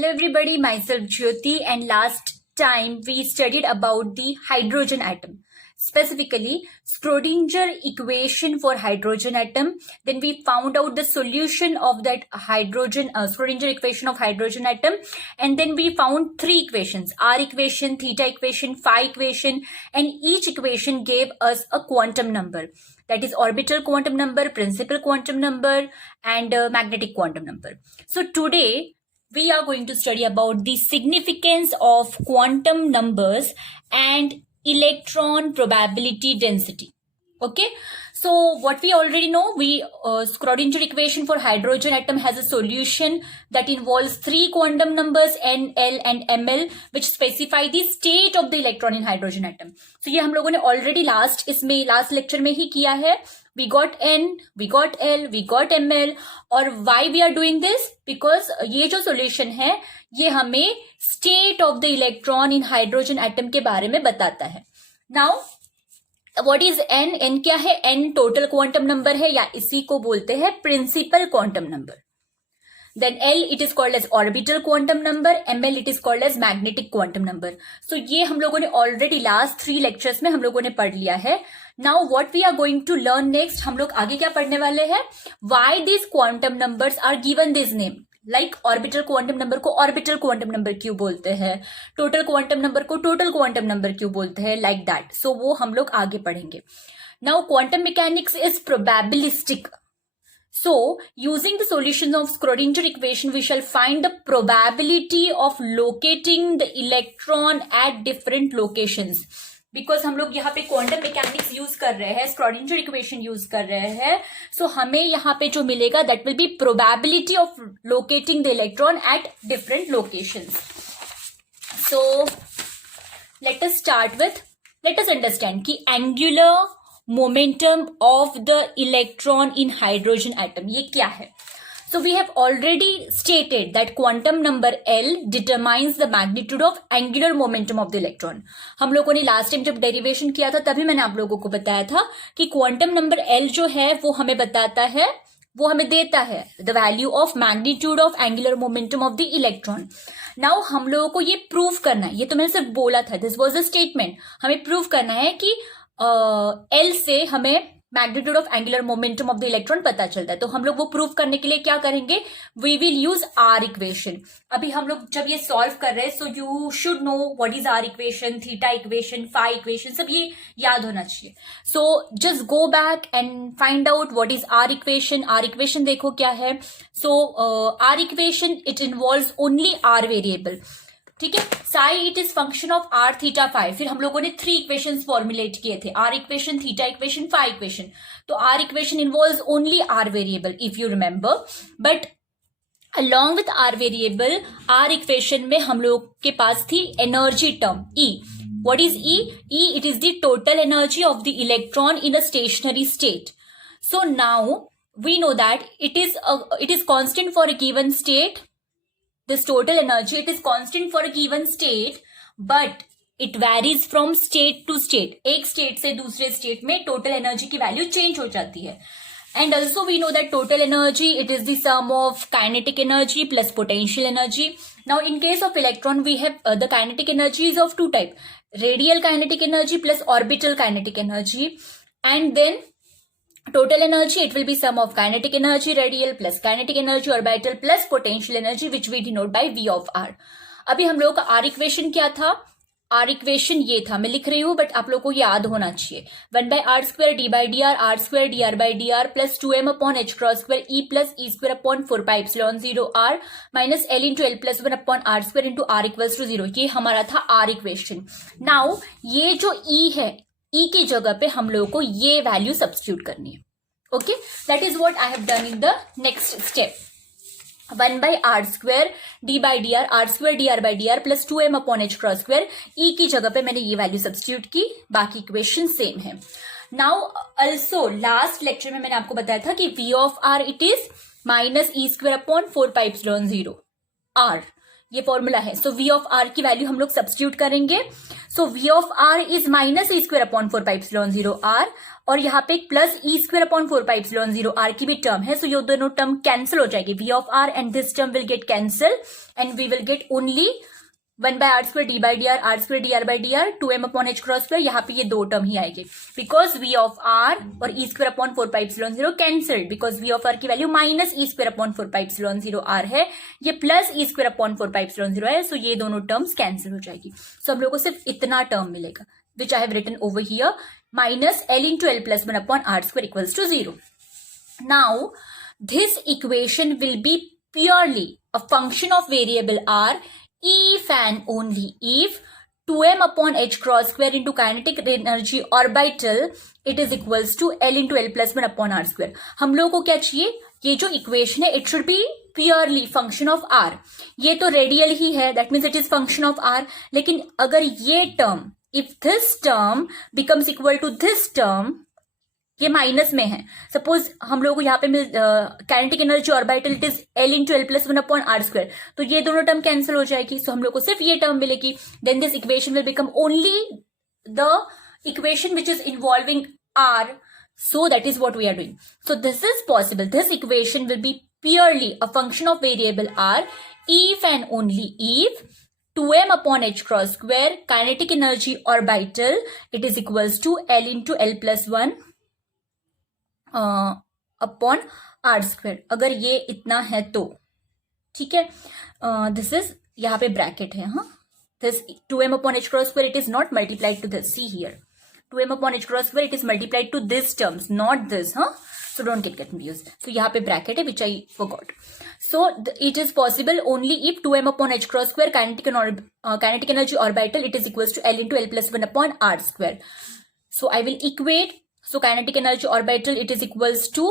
Hello everybody, myself Jyoti, and last time we studied about the hydrogen atom, specifically Schrodinger equation for hydrogen atom. Then we found out the solution of that Schrodinger equation of hydrogen atom, and then we found three equations: R equation, theta equation, phi equation, and each equation gave us a quantum number, that is orbital quantum number, principal quantum number, and magnetic quantum number. So today we are going to study about the significance of quantum numbers and electron probability density. Okay, so what we already know, Schrodinger equation for hydrogen atom has a solution that involves three quantum numbers n, l and ml, which specify the state of the electron in hydrogen atom. So ये हम लोगों ने already last lecture में ही किया है. We got n, we got l, we got ml. और why we are doing this? Because ये जो solution है ये हमें state of the electron in hydrogen atom के बारे में बताता है. Now what is n? n क्या है? n total quantum number है, या इसी को बोलते हैं principal quantum number. Then L it is called as orbital quantum number, ML it is called as magnetic quantum number. So ये हम लोगों ने already last 3 lectures में हम लोगों ने पढ़ लिया है. Now what we are going to learn next, हम लोग आगे क्या पढ़ने वाले हैं? Why these quantum numbers are given this name? Like orbital quantum number को orbital quantum number क्यों बोलते हैं, total quantum number को total quantum number क्यों बोलते हैं, like that. So वो हम लोग आगे पढ़ेंगे. Now quantum mechanics is probabilistic. So, using the solution of Schrodinger equation, we shall find the probability of locating the electron at different locations. Because हम लोग यहाँ पे quantum mechanics use कर रहे हैं, Schrodinger equation use कर रहे हैं, so हमें यहाँ पे जो मिलेगा, that will be probability of locating the electron at different locations. So, let us understand कि angular momentum of the electron in hydrogen atom ये क्या है? So we have already stated that quantum number L determines the magnitude of angular momentum of the electron. हम लोगों ने last time जब derivation किया था तभी मैंने आप लोगों को बताया था कि quantum number L जो है वो हमें बताता है, वो हमें देता है the value of magnitude of angular momentum of the electron. Now हम लोगों को ये prove करना है, ये तो मैंने सिर्फ बोला था, this was a statement. हमें prove करना है कि L से हमें magnitude of angular momentum of the electron पता चलता है. तो हम लोग वो प्रूव करने के लिए क्या करेंगे? We will use R equation. अभी हम लोग जब ये सॉल्व कर रहे हैं, so you should know what is R equation, theta equation, phi equation, सब ये याद होना चाहिए. So just go back and find out what is R equation. R equation देखो क्या है. So R equation it involves only R variable. ठीक है, psi it is function of R theta phi. फिर हम लोगों ने 3 इक्वेशंस फॉर्मुलेट किए थे, R equation, theta equation, phi equation. तो R equation involves only R variable if you remember. But along with R variable, R equation में हम लोग के पास थी energy term E. What is E? E it is the total energy of the electron in a stationary state. So now we know that it is constant for a given state. This total energy, it is constant for a given state, but it varies from state to state. एक state से दूसरे state में total energy की value change हो जाती है. And also we know that total energy, it is the sum of kinetic energy plus potential energy. Now in case of electron, we have the kinetic energy is of 2 types. Radial kinetic energy plus orbital kinetic energy. And then total energy, it will be sum of kinetic energy radial plus kinetic energy orbital plus potential energy, which we denote by V of R. अभी हम लोगों का R equation क्या था? R equation ये था, मैं लिख रही हूँ बट आप लोगों को याद होना चाहिए. 1/r² d by dr, r² dr by dr plus 2m upon h cross square e plus e square upon 4 pi epsilon 0 r minus l into l plus 1 upon r square into r equals to 0. ये हमारा था R equation. Now ये जो E है, E की जगह पे हम लोगों को ये वैल्यू सब्स्टिट्यूट करनी है. Okay, that is what I have done in the next step. 1/r² d by dr, r² dr by dr plus 2m upon h cross square. E की जगह पे मैंने ये वैल्यू सब्स्टिट्यूट की, बाकी इक्वेशन सेम है. नाउ ऑल्सो लास्ट लेक्चर में मैंने आपको बताया था कि V of R इट इज माइनस e square upon 4 pi epsilon 0 r. ये फॉर्मूला है। सो वी ऑफ आर की वैल्यू हम लोग सब्स्टिट्यूट करेंगे। So V of R is minus e square upon 4πε0 R, और यहाँ पे plus e square upon 4πε0 R की भी टर्म है। सो ये दोनों टर्म कैंसिल हो जाएगी। We of are and this term will get cancel and we will get only 1/r² d/dr, r² dr/dr, 2m upon h cross square. यहाँ पे ये दो टर्म ही आएगी बिकॉज वी ऑफ आर और e square upon 4πε0 cancelled, because V of R की value minus e square upon 4πε0 R है, ये plus e square upon 4πε0 है। सो ये दोनों टर्म्स कैंसिल हो जाएगी। सो हम लोग को सिर्फ इतना टर्म मिलेगा which I have written over here, minus l into l plus 1 upon r² equals to 0. Now this equation will be purely a function of variable r if and only if 2m upon h cross square into kinetic energy orbital it is equals to l into l plus 1 upon r square. हम लोगों को क्या चाहिए, ये जो equation है it should be purely function of r. ये तो रेडियल ही है, that means it is function of r. लेकिन अगर ये term, if this term becomes equal to this term, ये माइनस में है, सपोज हम लोग को यहाँ पे मिल kinetic energy orbital it is l into l plus 1 upon r square, तो ये दोनों टर्म कैंसिल हो जाएगी। सो हम लोग को सिर्फ ये टर्म मिलेगी। Then this equation will become only the equation which is involving r. So that is what we are doing. So this is possible. This equation will be purely a function of variable r if and only if 2m upon h cross square kinetic energy orbital it is equals to l into l plus 1 upon r square. अगर ये इतना है तो ठीक है। This is यहाँ पे bracket है, हाँ, this 2m upon h cross square it is not multiplied to this. See here, 2m upon h cross square it is multiplied to this terms, not this, huh? So don't get confused. So यहाँ पे bracket है which I forgot. So it is possible only if 2m upon h cross square kinetic energy orbital it is equals to l into l plus 1 upon r square. So I will equate. So kinetic energy orbital it is equals to,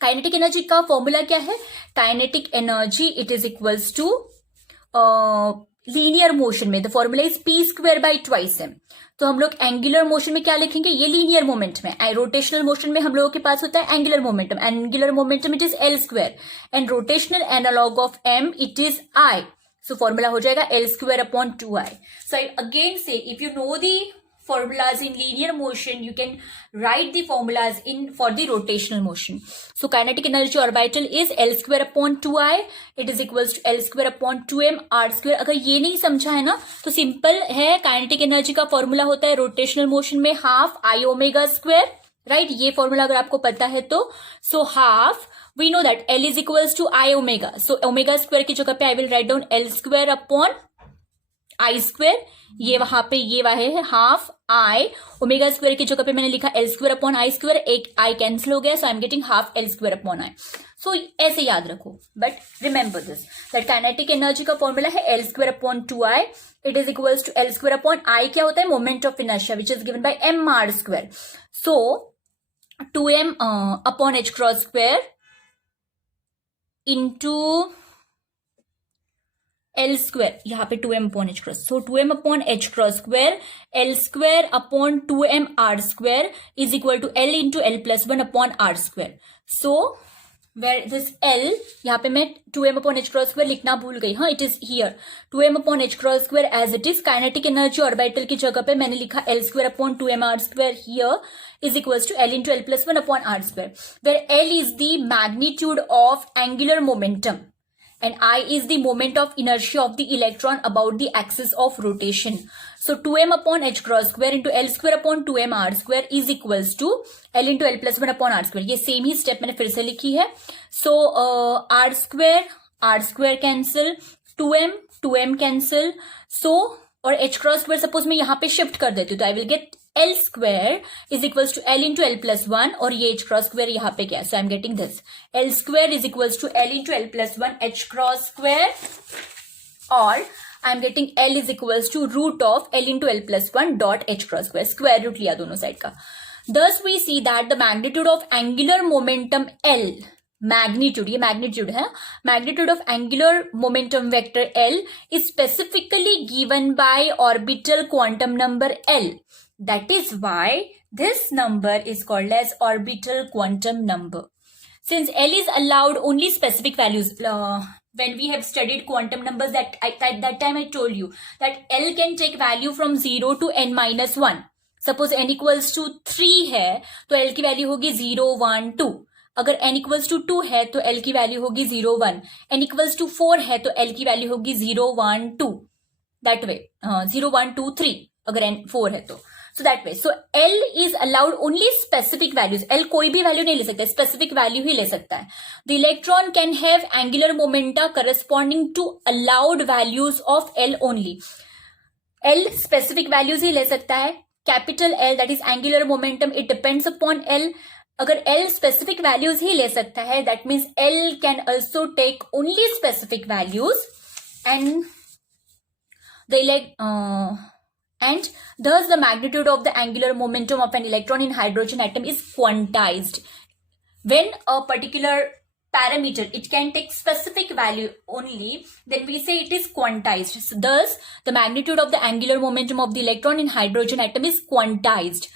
kinetic energy का formula क्या है, kinetic energy it is equals to linear motion में the formula is p square by twice m. तो हम लोग angular motion में क्या लिखेंगे, ये लीनियर मोमेंट में, रोटेशनल मोशन में हम लोगों के पास होता है angular momentum. Angular momentum it is l square and rotational analog of m it is I. So formula हो जाएगा l square upon 2I. So I again say if you know the formulas in linear motion you can write the formulas in for the rotational motion. So kinetic energy orbital is L square upon 2I, it is equals to L square upon 2m r square. अगर ये नहीं समझा है ना तो simple है, kinetic energy का formula होता है रोटेशनल मोशन में half I omega square, right. ये फॉर्मूला अगर आपको पता है तो so half we know that L is equals to I omega. So omega square की जगह पे I will write down L square upon I square. ये वहां पे ये वाले है हाफ I. ओमेगा स्क्वायर की जगह पे मैंने लिखा L square upon I square, एक I कैंसिल हो गया, so I am getting half L square upon I. So ऐसे याद रखो, but remember this that kinetic energy का फॉर्मूला है L square upon 2I, it is equals to L square upon I क्या होता है, moment of inertia which is given by m r square. So 2m upon h cross square into L square, यहाँ पे 2m upon h cross, so 2m upon h cross square L square upon 2m r square is equal to L into L plus 1 upon r square. So where this L, यहाँ पे मैं 2m upon h cross square लिखना भूल गई, हाँ, it is here 2m upon h cross square as it is. Kinetic energy orbital की जगह पे मैंने लिखा L square upon 2m r square here is equals to L into L plus 1 upon r square, where L is the magnitude of angular momentum and I is the moment of inertia of the electron about the axis of rotation. So 2m upon h cross square into L square upon 2m r square is equals to L into L plus 1 upon r square. ये same ही step मैंने फिर से लिखी है. So r square cancel, 2m cancel. So और h cross square suppose मैं यहाँ पे शिफ्ट कर देती हूँ तो I will get L square is equals to L into L plus 1 और ये h क्रॉस स्क्वायर यहाँ पे क्या है, so I am getting this L square is equals to L into L plus 1 h cross square और I am getting L is equals to root of L into L plus 1 dot h cross square, square root लिया दोनों side का. Thus we see that the magnitude of angular momentum L, magnitude, ये magnitude है, magnitude of angular momentum vector L is specifically given by orbital quantum number L. That is why this number is called as orbital quantum number. Since L is allowed only specific values, when we have studied quantum numbers, that that time I told you that L can take value from 0 to n minus 1. Suppose n equals to 3 है तो L की value होगी 0 1 2. अगर n equals to 2 है तो L की value होगी 0 1. n equals to 4 है तो L की वैल्यू होगी 0 1 2. दैट वे 0 1 2 3 अगर n 4 है तो. So that way. So L is allowed only specific values. L कोई भी वैल्यू नहीं ले सकता, स्पेसिफिक वैल्यू ही ले सकता है. The electron can have angular momenta corresponding to allowed values of L only. L specific values ही ले सकता है. Capital L that is angular momentum, it depends upon L. अगर L स्पेसिफिक वैल्यूज ही ले सकता है, that means L can also take only specific values and and thus the magnitude of the angular momentum of an electron in hydrogen atom is quantized. When a particular parameter, it can take specific value only, then we say it is quantized. So thus the magnitude of the angular momentum of the electron in hydrogen atom is quantized.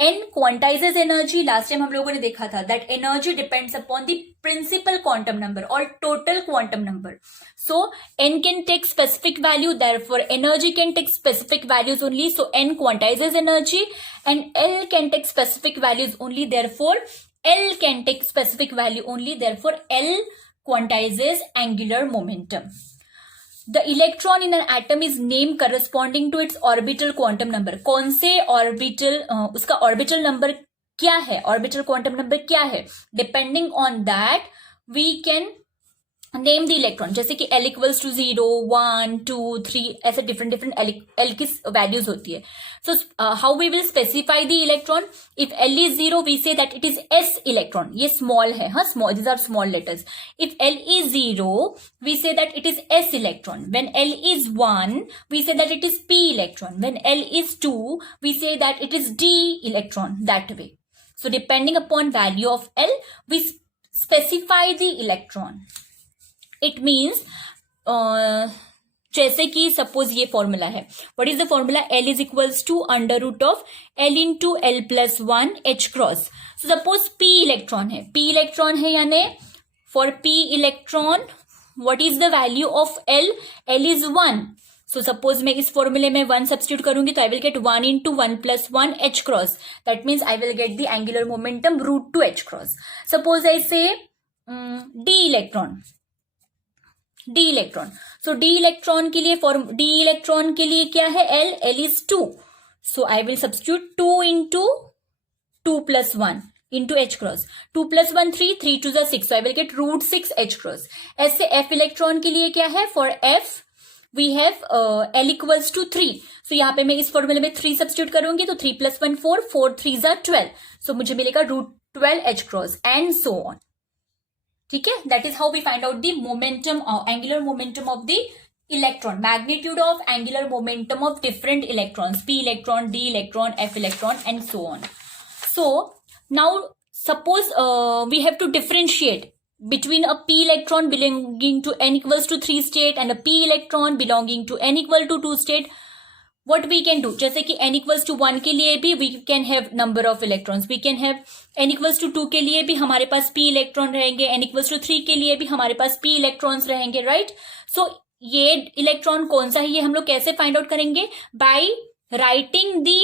N quantizes energy. Last time हम लोगों ने देखा था that energy depends upon the principal quantum number or total quantum number. So N can take specific value, therefore energy can take specific values only. So N quantizes energy and L can take specific values only, therefore L can take specific value only, therefore L quantizes angular momentum. The electron in an atom is named corresponding to its orbital quantum number. कौन से orbital, उसका orbital number क्या है, orbital quantum number क्या है, depending on that we can name the electron. जैसे कि L equals to 0 1 2 3 ऐसे different L की values होती है. So how we will specify the electron? If L is 0, we say that it is S electron. ये small है, हाँ, small, these are small letters. If L is 0, we say that it is S electron. When L is 1, we say that it is P electron. When L is 2, we say that it is D electron. That way. So depending upon value of L, we specify the electron. It means जैसे कि suppose ये formula है. What is the formula? L is equals to under root of L into L plus 1 H cross. So suppose P electron है, P electron है, यानी for P electron what is the value of L? L is 1. So suppose मैं इस फॉर्मूले में 1 substitute करूंगी तो I will get 1 into 1 plus 1 H cross. That means I will get the angular momentum root 2 H cross. Suppose I say D electron. D electron. So D electron के लिए D electron के लिए क्या है? L is 2. So I will substitute 2 into 2 plus 1 into H cross. 2 plus 1 3, 3 to the 6. So I will get root 6 H cross. ऐसे F electron के लिए क्या है? For F we have L equals to 3. So यहाँ पे मैं इस फॉर्मूले में 3 सब्स्टिट्यूट करूंगी तो 3 plus 1 4, 4 3s are 12. So मुझे मिलेगा root 12 H cross and so on. ठीक है, that is how we find out the momentum or angular momentum of the electron, magnitude of angular momentum of different electrons, P electron, D electron, F electron and so on. So now suppose we have to differentiate between a P electron belonging to n equals to 3 state and a P electron belonging to n equal to 2 state. What we can do, जैसे कि n equals to 1 के लिए भी we can have number of electrons, we can have n equals to 2 के लिए भी हमारे पास p electron रहेंगे, n equals to 3 के लिए भी हमारे पास p electrons रहेंगे, right? So ये electron कौन सा है, ये हम लोग कैसे find out करेंगे? By writing the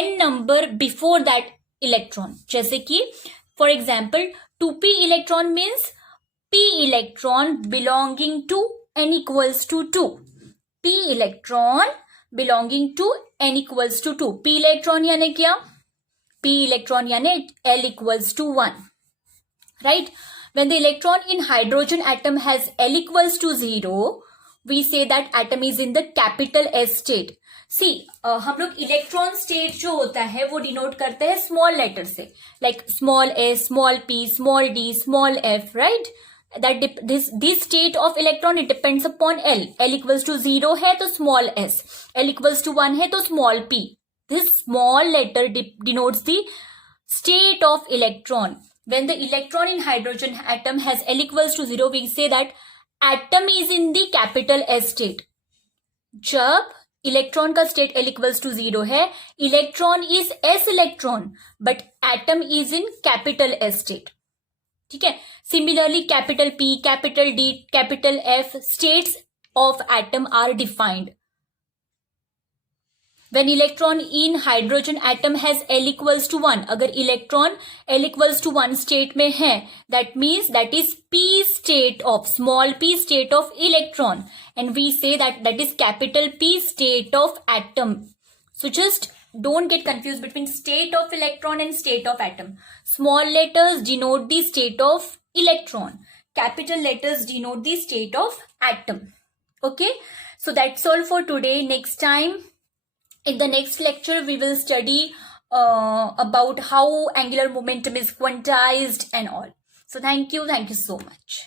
n number before that electron. जैसे कि for example 2p electron means p electron belonging to n equals to 2. p electron belonging to n equals to 2. p electron यानी क्या? p electron यानी L equals to 1. Right? When the electron in hydrogen atom has L equals to 0, we say that atom is in the capital S state. See, हम लोग electron state जो होता है वो denote करते हैं स्मॉल लेटर से, like small s, small p, small d, small f, right? That this state of electron it depends upon L. L equals to 0 है तो small s, L equals to 1 है तो small p. This small letter denotes the state of electron. When the electron in hydrogen atom has L equals to 0, we say that atom is in the capital S state. जब electron का state L equals to 0 है, electron is S electron, but atom is in capital S state. ठीक है. Similarly, capital P, capital D, capital F states of atom are defined. When electron in hydrogen atom has L equals to 1, अगर electron L equals to 1 state में है, that means that is P state of, small p state of electron, and we say that that is capital P state of atom. So just don't get confused between state of electron and state of atom. Small letters denote the state of electron. Capital letters denote the state of atom. Okay, so that's all for today. Next time, in the next lecture, we will study about how angular momentum is quantized and all. So thank you so much.